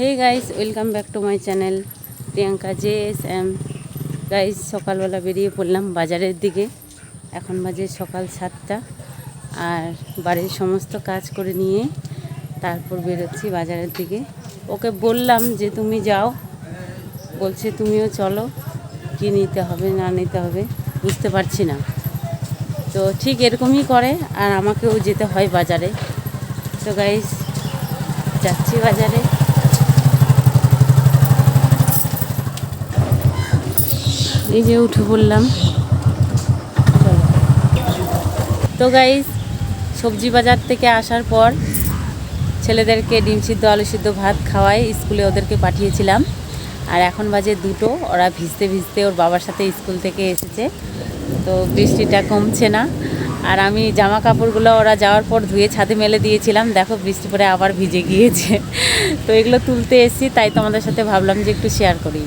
Hey guys, welcome back to my channel Priyanka JSM। Guys, সকালবেলা বেরিয়ে পড়লাম বাজারের দিকে। এখন বাজে সকাল 7টা, আর বাড়ির সমস্ত কাজ করে নিয়ে তারপর বেরোচ্ছি বাজারের দিকে। ওকে বললাম যে তুমি যাও, বলছে তুমিও চলো, কি নিতে হবে না নিতে হবে বুঝতে পারছি না। তো ঠিক এরকমই করে, আর আমাকেও যেতে হয় বাজারে। তো গাইস, যাচ্ছি বাজারে। এই যে উঠে পড়লাম। তো গাইস, সবজি বাজার থেকে আসার পর ছেলেদেরকে ডিম সিদ্ধ আলু সিদ্ধ ভাত খাওয়াই স্কুলে ওদেরকে পাঠিয়েছিলাম। আর এখন বাজে 2টো। ওরা ভিজতে ভিজতে ওর বাবার সাথে স্কুল থেকে এসেছে। তো বৃষ্টিটা কমছে না, আর আমি জামা কাপড়গুলো ওরা যাওয়ার পর ধুয়ে ছাদে মেলে দিয়েছিলাম। দেখো, বৃষ্টি পরে আবার ভিজে গিয়েছে। তো এগুলো তুলতে এসেছি, তাই তোমাদের সাথে ভাবলাম যে একটু শেয়ার করি।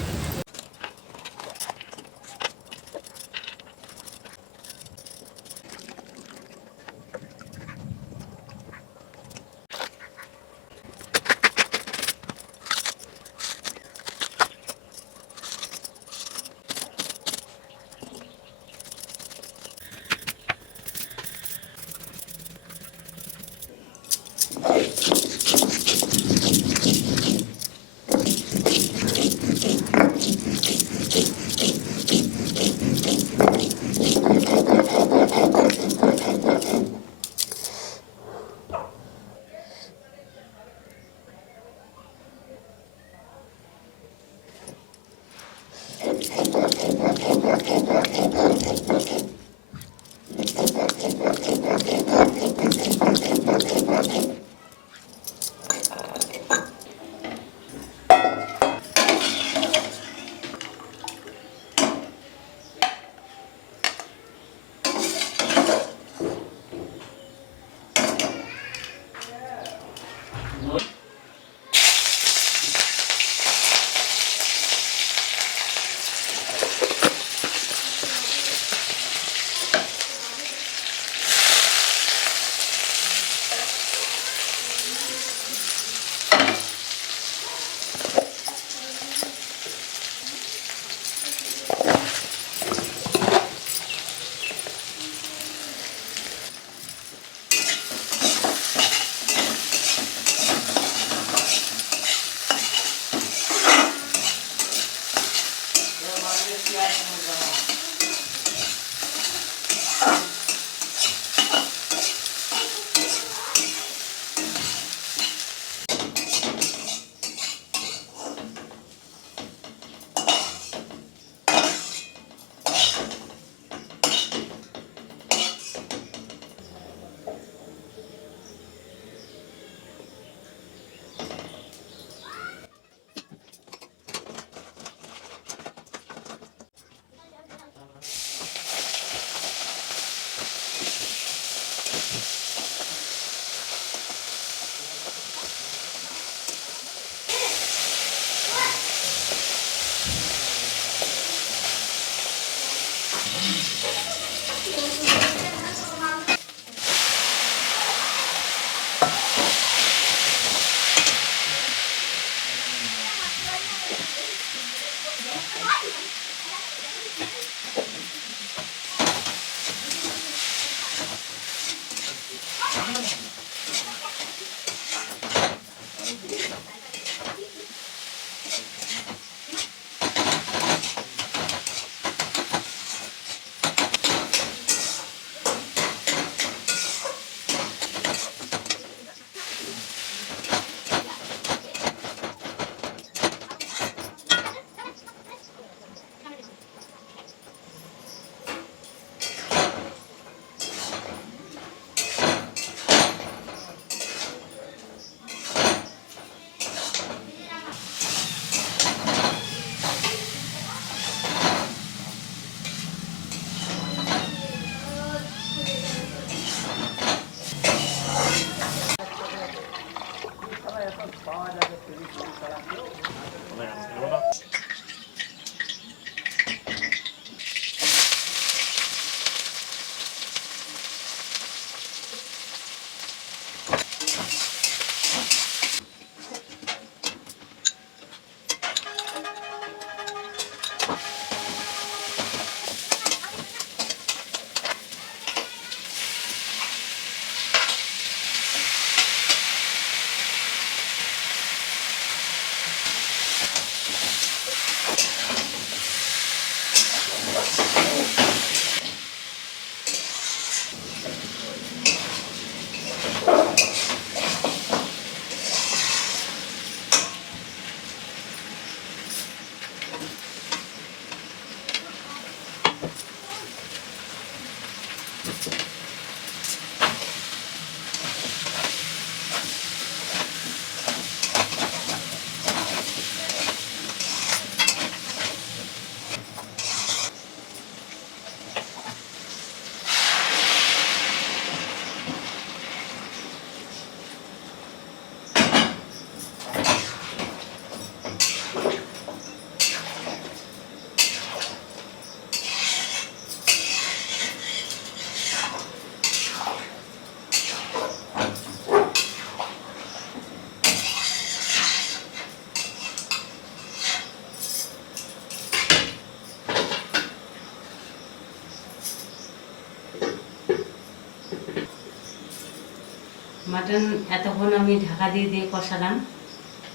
মাটন এতক্ষণ আমি ঢাকা দিয়ে দিয়ে কষালাম,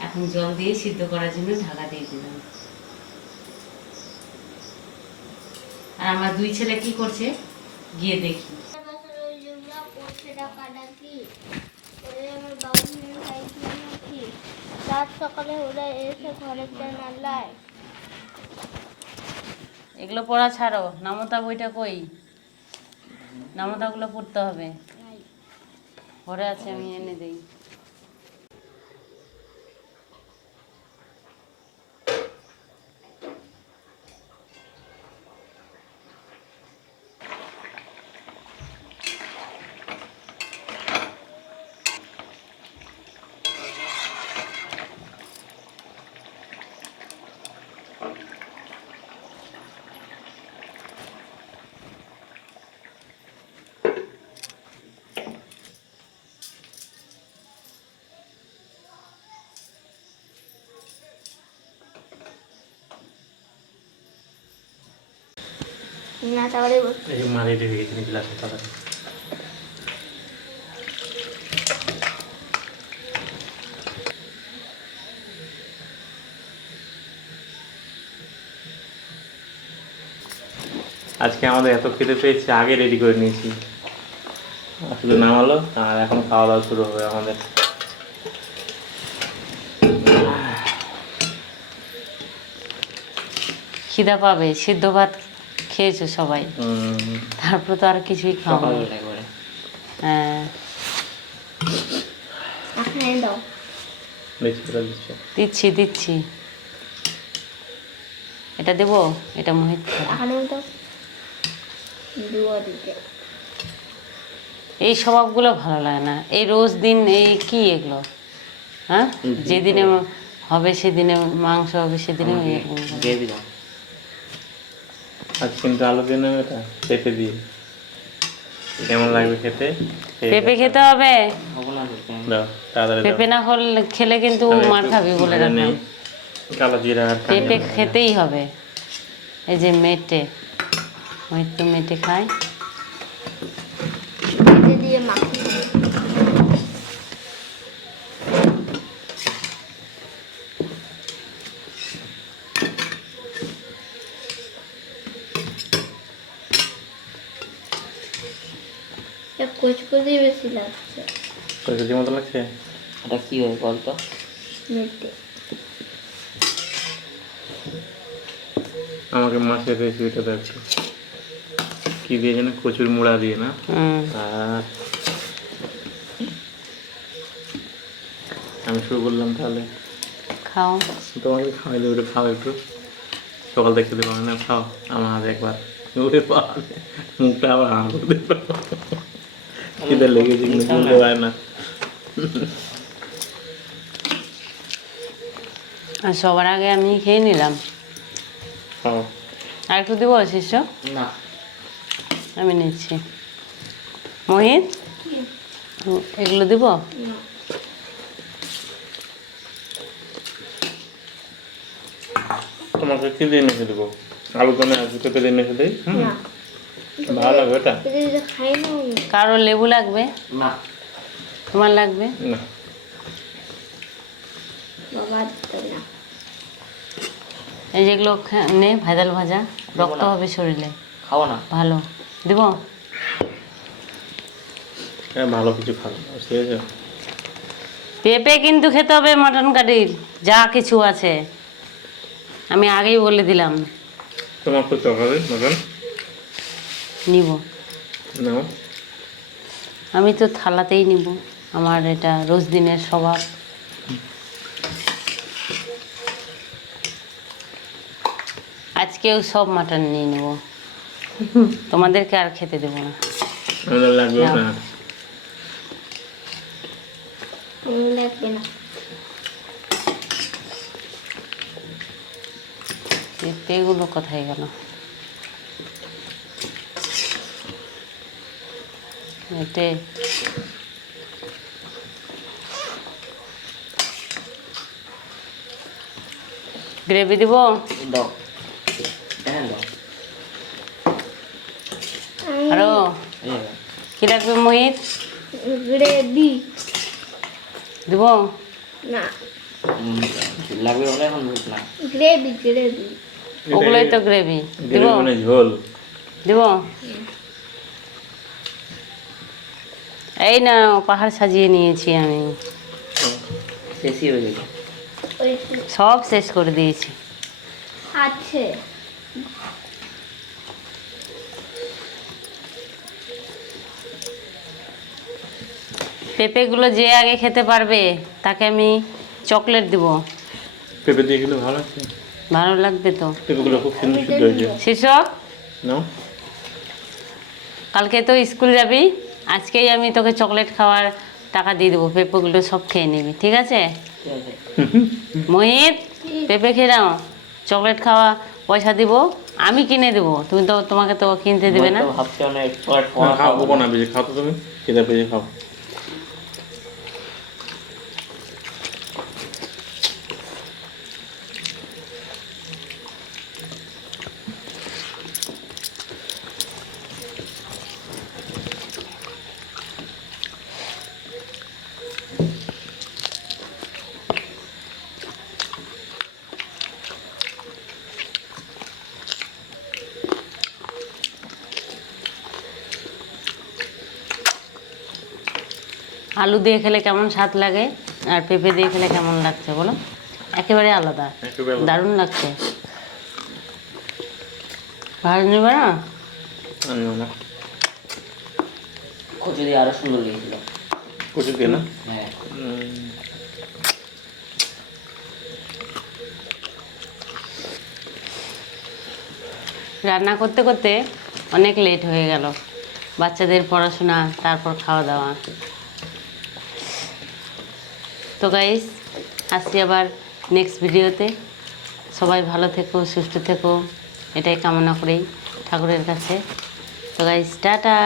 এখন জল দিয়ে সিদ্ধ করার জন্য ঢাকা দিয়ে দিলাম। আর আমার দুই ছেলে কি করছে গিয়ে দেখি। সকালে ওরা এসে ঘরের জানালায় এগুলো পড়া ছাড়ো, নামতা বইটা কই? নামতাগুলো পড়তে হবে। ঘরে আছে, আমি এনে দেই। না তাহলে এই মারি রেখে গেছি গ্লাসে তাড়াতাড়ি। আজকে আমাদের এত খেতে পেয়েছি, আগে রেডি করে নিয়েছি, শুধু নামালো আর এখন খাওয়া দাওয়া শুরু হবে আমাদের। খিদা পাবে, সিদ্ধ ভাত খেয়েছো সবাই, তারপর তো আর কিছুই খাবো না। হ্যাঁ দিচ্ছি দিচ্ছি, এটা দেবো, এটা মোহিত এই স্বভাবগুলো ভালো লাগে না। এই রোজ দিন এই কি এগুলো, হ্যাঁ যেদিনে হবে সেদিনে মাংস হবে, সেদিনে আজ কিন্তু আলু দিয়ে নেবে, এটা পেঁপে দিয়ে কেমন লাগবে খেতে? পেঁপে খেতে হবে, পেঁপে না খেলে কিন্তু মার খাবি বলে রাখলাম। কালো জিরা পেঁপে খেতেই হবে। এই যে মেটে, তো মেটে খায়, দিয়ে মাখিয়ে কুচকুচি বেশি লাগছে। কুচকুচি মতো লাগছে? এটা কি হয় বলতো? মেটে আমাকে মাছের রেসিপিটা দেখো, কি দিয়ে যেন, কচুর মুড়া দিয়ে না? আর আমি শুরু করলাম তাহলে। খাও, তোমাকে খাওয়াই দেবো, খাও একটু, সকাল থেকে খেতে পারো না, খাও আমার হাতে একবার, মুখটা আবার হাঁ করতে পারো, খিদে লেগেছে কিন্তু বলতে পারে না। আর সবার আগে আমি খেয়ে নিলাম। খাও, আর একটু দেবো শিষ্য? না আমি নিচ্ছি। মোহিত এগুলো দিব? তোমাকে কি দিয়ে এনেছে দেবো? আলু কানে আলু পেঁপে দিয়ে এনেছে দিই, ভালো লাগবে এটা? কারো লেবু লাগবে? না। তোমার লাগবে না? এই যেগুলো নে, ভাজাল ভাজা, রক্ত হবে শরীরে, খাও না। ভালো। দিব? ভালো কিছু খাবো, ঠিক আছে? পেঁপে কিন্তু খেতে হবে, মটন কারির যা কিছু আছে, আমি আগেই বলে দিলাম। তোমার তো তরকারি মটন নিব, নাও। আমি তো থালাতেই নিব, আমার এটা রোজ দিনের স্বভাব। আজকেও সব মাটন নিয়ে নেব, তোমাদেরকে আর খেতে দেবো না। আমাদের লাগবে না, লাগবে না। পেঁপেগুলো কোথায় গেল? এতে গ্রেভি দিব? দাও, হ্যাঁ দাও। আরো কি লাগবে মোহিত? গ্রেভি দেব? না লাগবে বলে এখন ভুল না। গ্রেভি গ্রেভি ওগুলোই তো গ্রেভি। দেব? গ্রেভি মানে ঝোল। দেব? এই না পাহাড় সাজিয়ে নিয়েছি আমি, শেষই হয়ে গেছে। ওই সব শেষ করে দিয়েছি। আছে পেঁপেগুলো যে আগে খেতে পারবে তাকে আমি চকলেট দেব। পেঁপে দিয়ে খেলে ভালো আছে। ভালো লাগবে তো। পেঁপেগুলো খুব সুন্দর সিদ্ধ হয়েছে। শীর্ষক, নাও। কালকে তো স্কুল যাবি, আজকেই আমি তোকে চকলেট খাওয়ার টাকা দিয়ে দেবো, পেঁপেগুলো সব খেয়ে নিবি, ঠিক আছে? ঠিক আছে। মোহিত, পেঁপে খেয়ে নাও, চকলেট খাওয়া পয়সা দিব, আমি কিনে দেবো, তুমি তো, তোমাকে তো কিনতে দেবে না। আমি তো ভাবছি অনেক চকলেট হ্যাঁ, খাও খাওয়া গোপন বেজে খাও তো তুমি, খেতে পেয়ে খাও। আলু দিয়ে খেলে কেমন স্বাদ লাগে আর পেঁপে দিয়ে খেলে কেমন লাগছে বলো? একেবারে আলাদা, একেবারে আলাদা। দারুণ লাগছে। ভালো নেবে না? আমিও না। কচু দিয়ে আরো সুন্দর লেগেছিল। কচু দিয়ে না? হ্যাঁ রান্না করতে করতে অনেক লেট হয়ে গেল, বাচ্চাদের পড়াশোনা, তারপর খাওয়া দাওয়া। তো গাইস, আসছি আবার নেক্সট ভিডিওতে। সবাই ভালো থেকো, সুস্থ থেকো, এটাই কামনা করি ঠাকুরের কাছে। তো গাইস, টাটা।